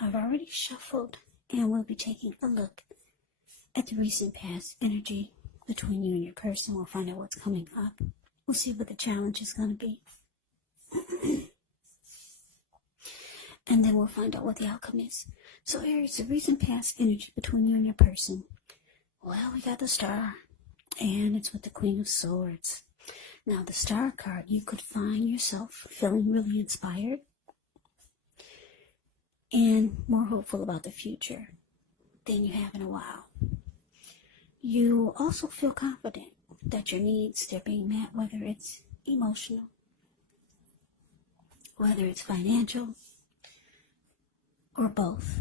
I've already shuffled, and we'll be taking a look at the recent past energy between you and your person. We'll find out what's coming up. We'll see what the challenge is going to be. And then we'll find out what the outcome is. So Aries, the recent past energy between you and your person. Well, we got the Star, and it's with the Queen of Swords. Now, the Star card, you could find yourself feeling really inspired and more hopeful about the future than you have in a while. You also feel confident that your needs, they're being met, whether it's emotional, whether it's financial, or both,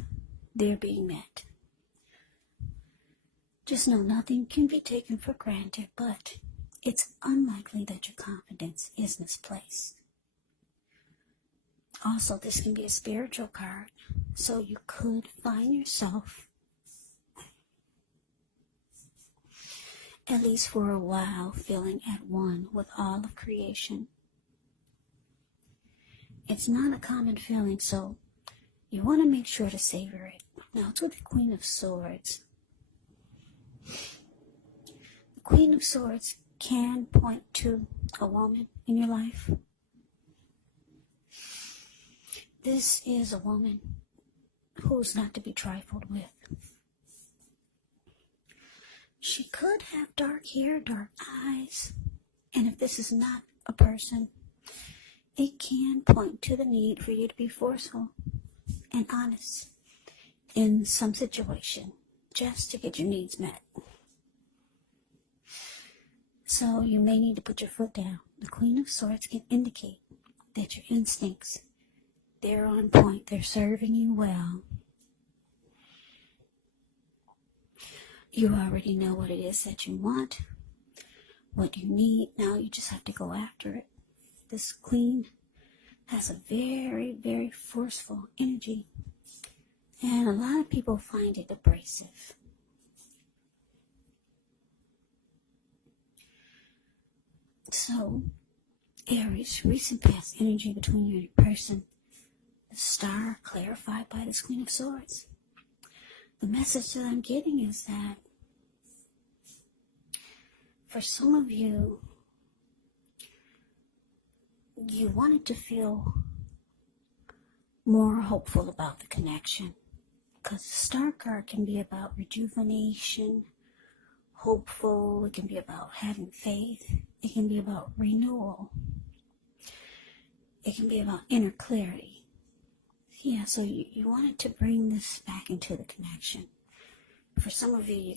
they're being met. Just know nothing can be taken for granted, but it's unlikely that your confidence is misplaced. Also, this can be a spiritual card, so you could find yourself, at least for a while, feeling at one with all of creation. It's not a common feeling, so you want to make sure to savor it. Now, it's with the Queen of Swords. The Queen of Swords can point to a woman in your life. This is a woman who's not to be trifled with. She could have dark hair, dark eyes, and if this is not a person, it can point to the need for you to be forceful and honest in some situation just to get your needs met. So you may need to put your foot down. The Queen of Swords can indicate that your instincts, they're on point, they're serving you well. You already know what it is that you want, what you need. Now you just have to go after it. This Queen has a very, very forceful energy, and a lot of people find it abrasive. So, Aries, recent past energy between you and your person, the Star clarified by this Queen of Swords. The message that I'm getting is that for some of you, you wanted to feel more hopeful about the connection, because the Star card can be about rejuvenation, hopeful. It can be about having faith. It can be about renewal. It can be about inner clarity. Yeah, so you wanted to bring this back into the connection. For some of you,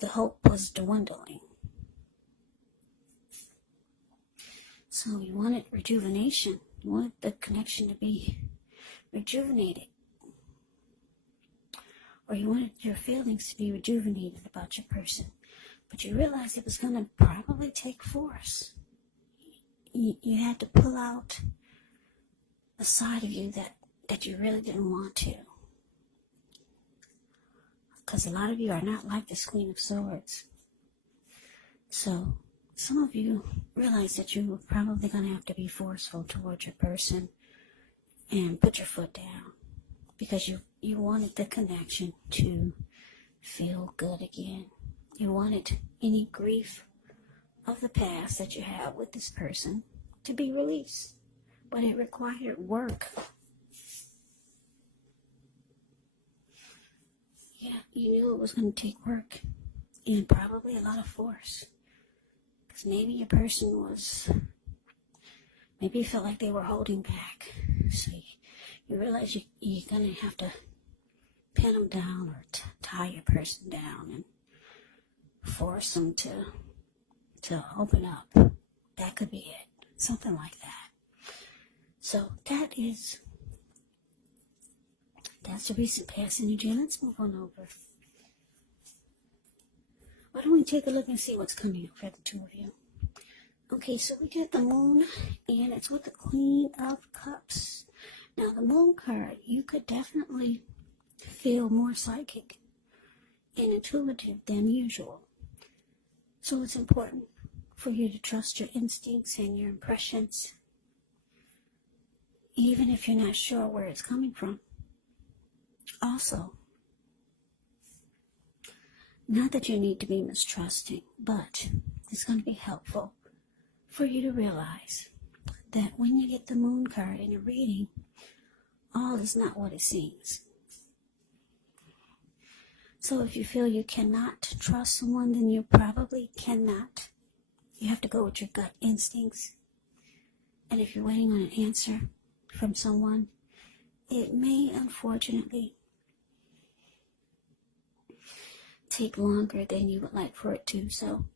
the hope was dwindling. So you wanted rejuvenation. You wanted the connection to be rejuvenated. Or you wanted your feelings to be rejuvenated about your person. But you realized it was going to probably take force. You had to pull out a side of you that you really didn't want to. Because a lot of you are not like this Queen of Swords. So some of you realize that you were probably going to have to be forceful towards your person and put your foot down. Because you wanted the connection to feel good again. You wanted any grief of the past that you have with this person to be released. But it required work. Yeah, you knew it was going to take work and probably a lot of force. Because maybe your person was, maybe you felt like they were holding back. So you realize you're going to have to pin them down or tie your person down and force them to open up. That could be it. Something like that. So that's the recent past energy. Let's move on over. Why don't we take a look and see what's coming up for the two of you? Okay, so we got the Moon, and it's with the Queen of Cups. Now, the Moon card, you could definitely feel more psychic and intuitive than usual. So it's important for you to trust your instincts and your impressions, even if you're not sure where it's coming from. Also, not that you need to be mistrusting, but it's going to be helpful for you to realize that when you get the moon card in a reading, all is not what it seems. So if you feel you cannot trust someone, then you probably cannot. You have to go with your gut instincts. And if you're waiting on an answer from someone, it may unfortunately take longer than you would like for it to. So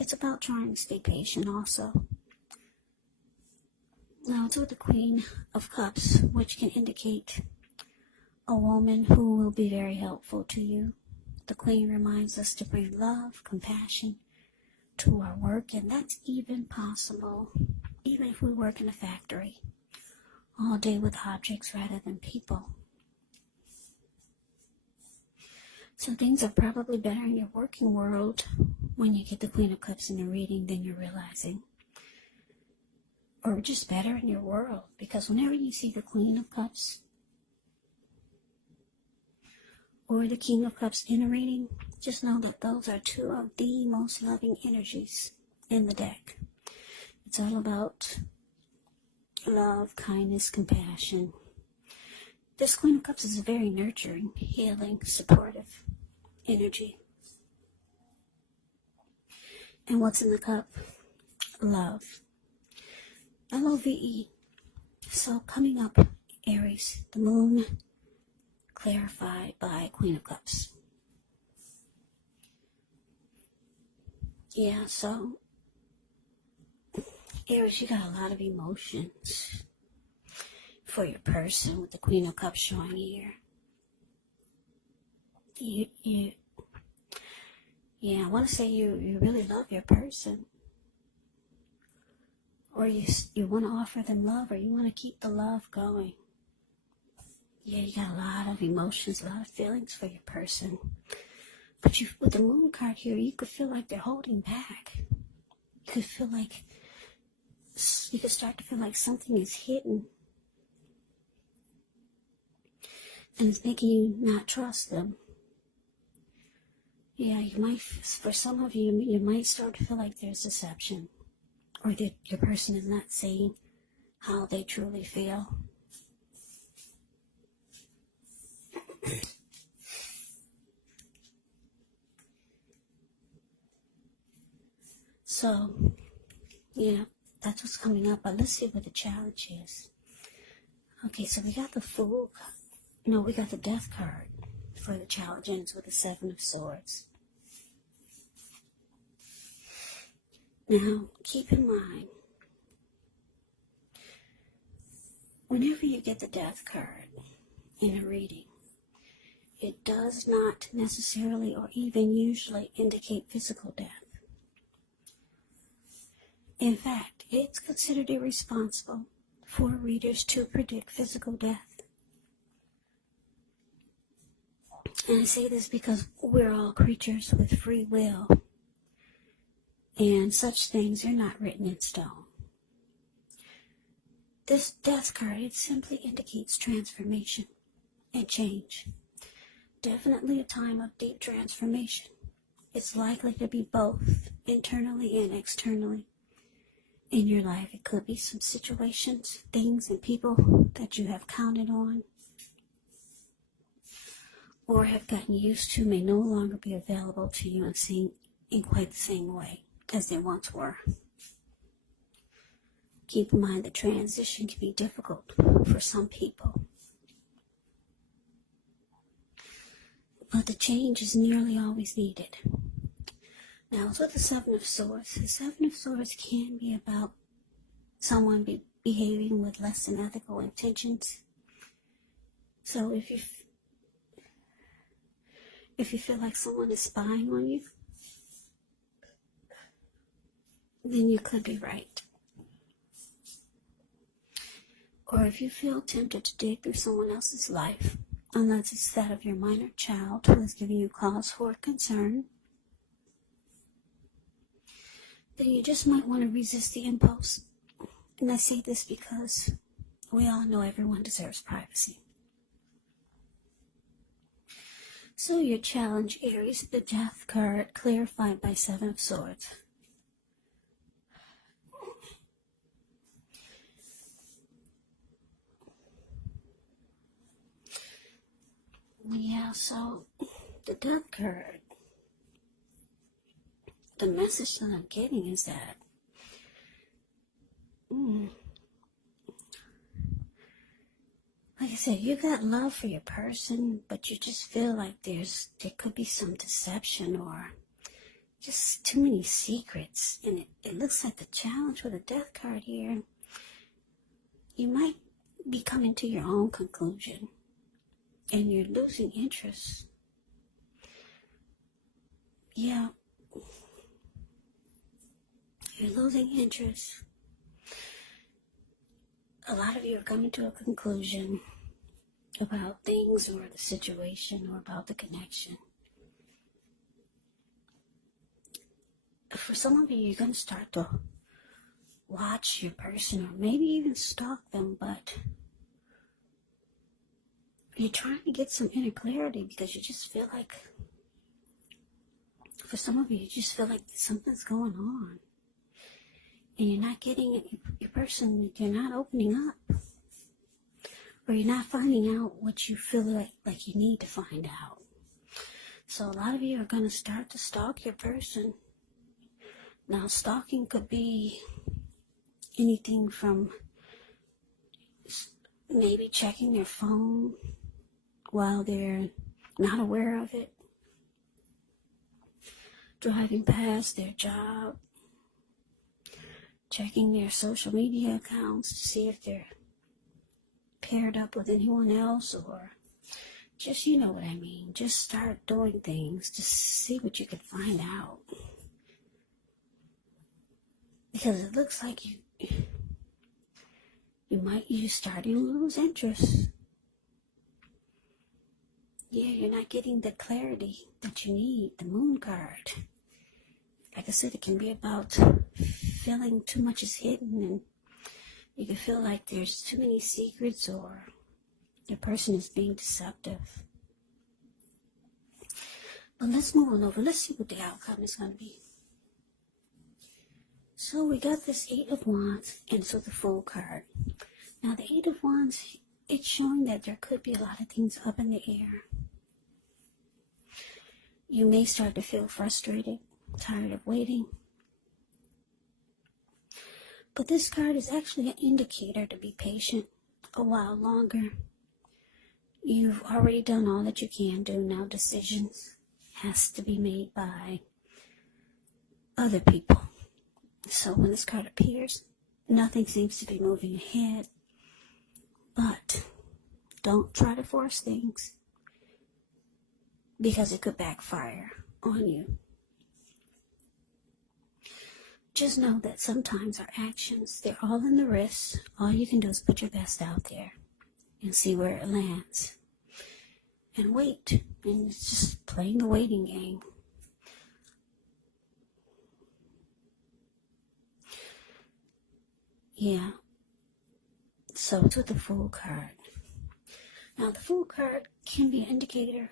it's about trying to stay patient also. Now it's with the Queen of Cups, which can indicate a woman who will be very helpful to you. The Queen reminds us to bring love, compassion to our work, and that's even possible, even if we work in a factory all day with objects rather than people. So things are probably better in your working world when you get the Queen of Cups in a reading than you're realizing. Or just better in your world, because whenever you see the Queen of Cups or the King of Cups in a reading, just know that those are two of the most loving energies in the deck. It's all about love, kindness, compassion. This Queen of Cups is a very nurturing, healing, supportive energy. And what's in the cup? Love. Love. So coming up, Aries, the moon clarified by Queen of Cups. Yeah, so Aries, you got a lot of emotions for your person with the Queen of Cups showing here. I want to say you really love your person. Or you want to offer them love, or you want to keep the love going. Yeah, you got a lot of emotions, a lot of feelings for your person. But with the moon card here, you could feel like they're holding back. You could start to feel like something is hidden. And it's making you not trust them. Yeah, for some of you, you might start to feel like there's deception. Or that your person is not saying how they truly feel. So, that's what's coming up. But let's see what the challenge is. Okay, so we got the Fool. No, we got the Death card for the challenge, and it's with the Seven of Swords. Now, keep in mind, whenever you get the Death card in a reading, it does not necessarily or even usually indicate physical death. In fact, it's considered irresponsible for readers to predict physical death. And I say this because we're all creatures with free will. And such things are not written in stone. This Death card, it simply indicates transformation and change. Definitely a time of deep transformation. It's likely to be both internally and externally in your life. It could be some situations, things, and people that you have counted on or have gotten used to may no longer be available to you and seen in quite the same way as they once were. Keep in mind the transition can be difficult for some people. But the change is nearly always needed. Now, it's with the Seven of Swords. The Seven of Swords can be about someone behaving with less than ethical intentions. So if you feel like someone is spying on you, then you could be right. Or if you feel tempted to dig through someone else's life, unless it's that of your minor child who is giving you cause for concern, then you just might want to resist the impulse. And I say this because we all know everyone deserves privacy. So your challenge, Aries, the Death card, clarified by Seven of Swords. Yeah, so the Death card, the message that I'm getting is that like I said, you got love for your person, but you just feel like there could be some deception or just too many secrets. And it looks like the challenge with the Death card here, you might be coming to your own conclusion and you're losing interest. Yeah, you're losing interest. A lot of you are coming to a conclusion about things or the situation or about the connection. For some of you, you're going to start to watch your person or maybe even stalk them, but you're trying to get some inner clarity because you just feel like, for some of you, you just feel like something's going on. And you're not getting it, your person, you're not opening up. Or you're not finding out what you feel like you need to find out. So a lot of you are going to start to stalk your person. Now, stalking could be anything from maybe checking their phone while they're not aware of it, driving past their job, checking their social media accounts to see if they're paired up with anyone else, or just, you know what I mean, just start doing things to see what you can find out. Because it looks like you're starting to lose interest. Yeah, you're not getting the clarity that you need, the Moon card. Like I said, it can be about feeling too much is hidden, and you can feel like there's too many secrets or the person is being deceptive. But let's move on over. Let's see what the outcome is going to be. So we got this Eight of Wands and so the Fool card. Now the Eight of Wands, it's showing that there could be a lot of things up in the air. You may start to feel frustrated, tired of waiting. But this card is actually an indicator to be patient a while longer. You've already done all that you can do. Now decisions has to be made by other people. So when this card appears, nothing seems to be moving ahead. But don't try to force things because it could backfire on you. Just know that sometimes our actions, they're all in the wrist. All you can do is put your best out there and see where it lands. And wait. And it's just playing the waiting game. Yeah. So to the Fool card. Now the Fool card can be an indicator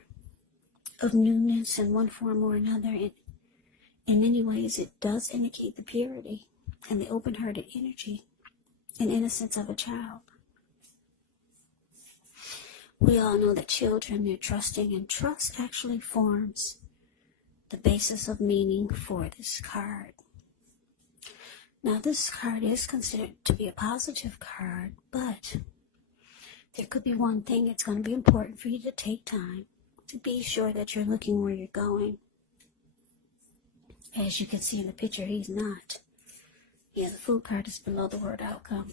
of newness in one form or another. In many ways, it does indicate the purity and the open-hearted energy and innocence of a child. We all know that children, they're trusting, and trust actually forms the basis of meaning for this card. Now, this card is considered to be a positive card, but there could be one thing. It's going to be important for you to take time to be sure that you're looking where you're going. As you can see in the picture, he's not. Yeah, the Fool card is below the word outcome.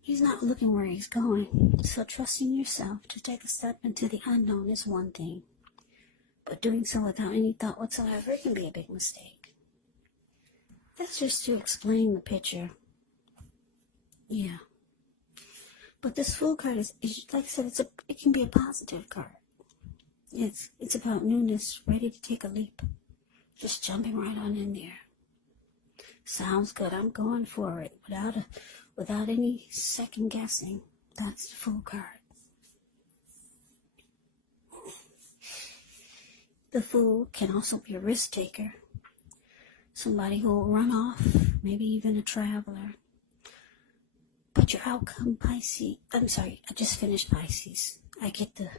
He's not looking where he's going. So trusting yourself to take a step into the unknown is one thing. But doing so without any thought whatsoever can be a big mistake. That's just to explain the picture. Yeah. But this Fool card is like I said, it can be a positive card. It's about newness, ready to take a leap. Just jumping right on in there. Sounds good. I'm going for it without any second guessing. That's the Fool card. The Fool can also be a risk taker. Somebody who will run off, maybe even a traveler. But your outcome, Pisces, I'm sorry, I just finished Pisces. I get the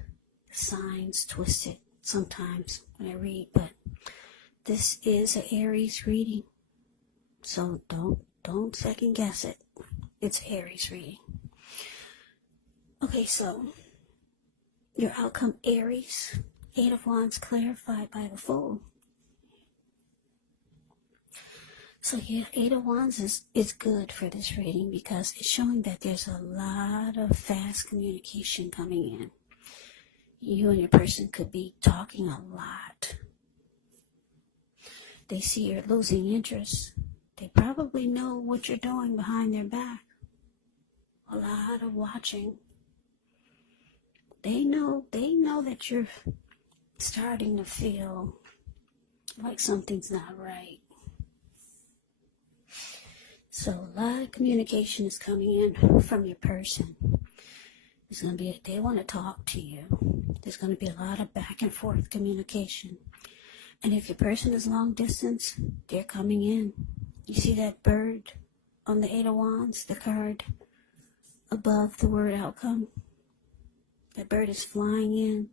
signs twisted sometimes when I read, but this is an Aries reading. So don't second guess it. It's Aries reading. Okay, so your outcome, Aries, 8 of Wands clarified by the Fool. So yeah, 8 of Wands is good for this reading because it's showing that there's a lot of fast communication coming in. You and your person could be talking a lot. They see you're losing interest. They probably know what you're doing behind their back. A lot of watching. They know that you're starting to feel like something's not right. So a lot of communication is coming in from your person. They want to talk to you. There's going to be a lot of back and forth communication. And if your person is long distance, they're coming in. You see that bird on the 8 of Wands, the card above the word outcome? That bird is flying in.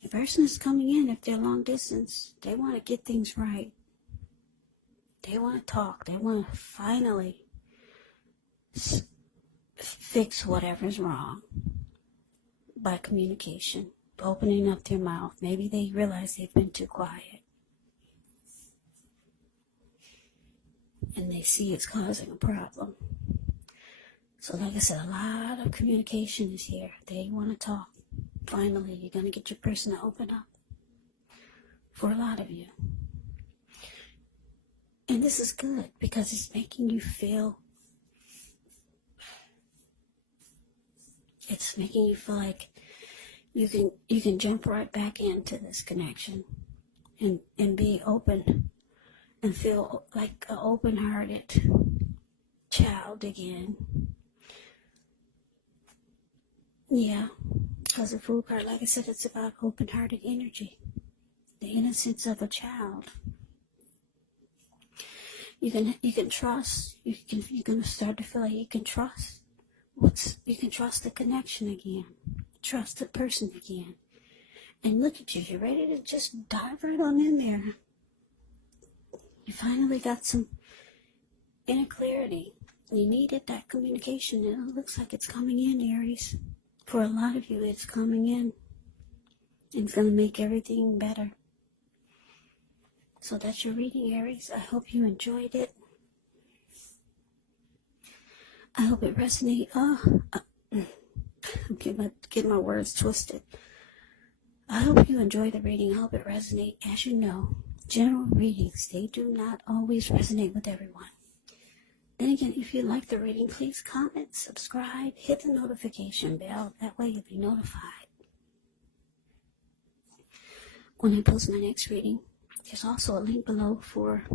Your person is coming in if they're long distance. They want to get things right. They want to talk. They want to finally fix whatever's wrong by communication, opening up their mouth. Maybe they realize they've been too quiet. And they see it's causing a problem. So like I said, a lot of communication is here. They want to talk. Finally, you're going to get your person to open up. For a lot of you. And this is good because it's making you feel, like you can jump right back into this connection and be open and feel like an open-hearted child again. Yeah, because the Fool card, like I said, it's about open-hearted energy, the innocence of a child. You can trust. You're gonna start to feel like you can trust. You can trust the connection again, trust the person again, and look at you. You're ready to just dive right on in there. You finally got some inner clarity. You needed that communication, and it looks like it's coming in, Aries. For a lot of you, it's coming in. It's going to make everything better. So that's your reading, Aries. I hope you enjoyed it. I hope it resonated. I'm getting my words twisted. I hope you enjoyed the reading. I hope it resonated. As you know, general readings, they do not always resonate with everyone. Then again, if you like the reading, please comment, subscribe, hit the notification bell. That way you'll be notified when I post my next reading. There's also a link below for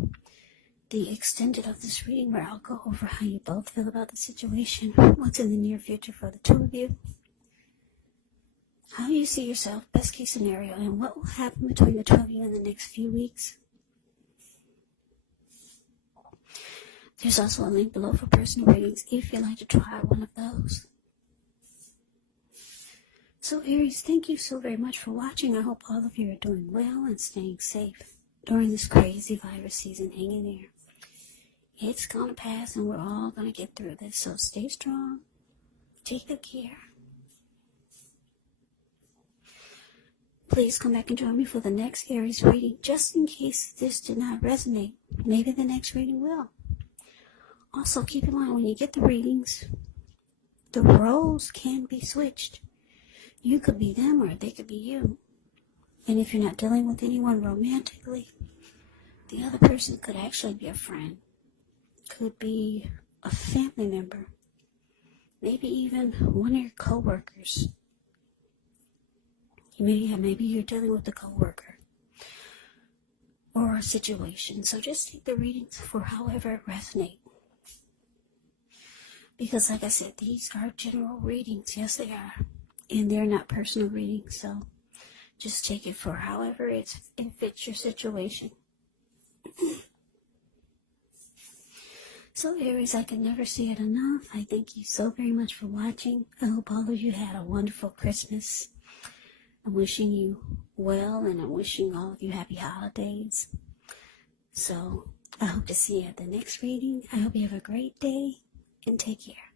the extended of this reading where I'll go over how you both feel about the situation, what's in the near future for the two of you, how you see yourself, best case scenario, and what will happen between the two of you in the next few weeks. There's also a link below for personal readings if you'd like to try one of those. So Aries, thank you so very much for watching. I hope all of you are doing well and staying safe during this crazy virus season. Hang in there. It's going to pass and we're all going to get through this. So stay strong. Take good care. Please come back and join me for the next Aries reading. Just in case this did not resonate, maybe the next reading will. Also, keep in mind when you get the readings, the roles can be switched. You could be them or they could be you. And if you're not dealing with anyone romantically, the other person could actually be a friend. Could be a family member. Maybe even one of your co-workers. Maybe you're dealing with a co-worker. Or a situation. So just take the readings for however it resonates. Because like I said, these are general readings. Yes, they are. And they're not personal readings. So Just take it for however it fits your situation. So Aries, I can never say it enough. I thank you so very much for watching. I hope all of you had a wonderful Christmas. I'm wishing you well, and I'm wishing all of you happy holidays. So I hope to see you at the next reading. I hope you have a great day, and take care.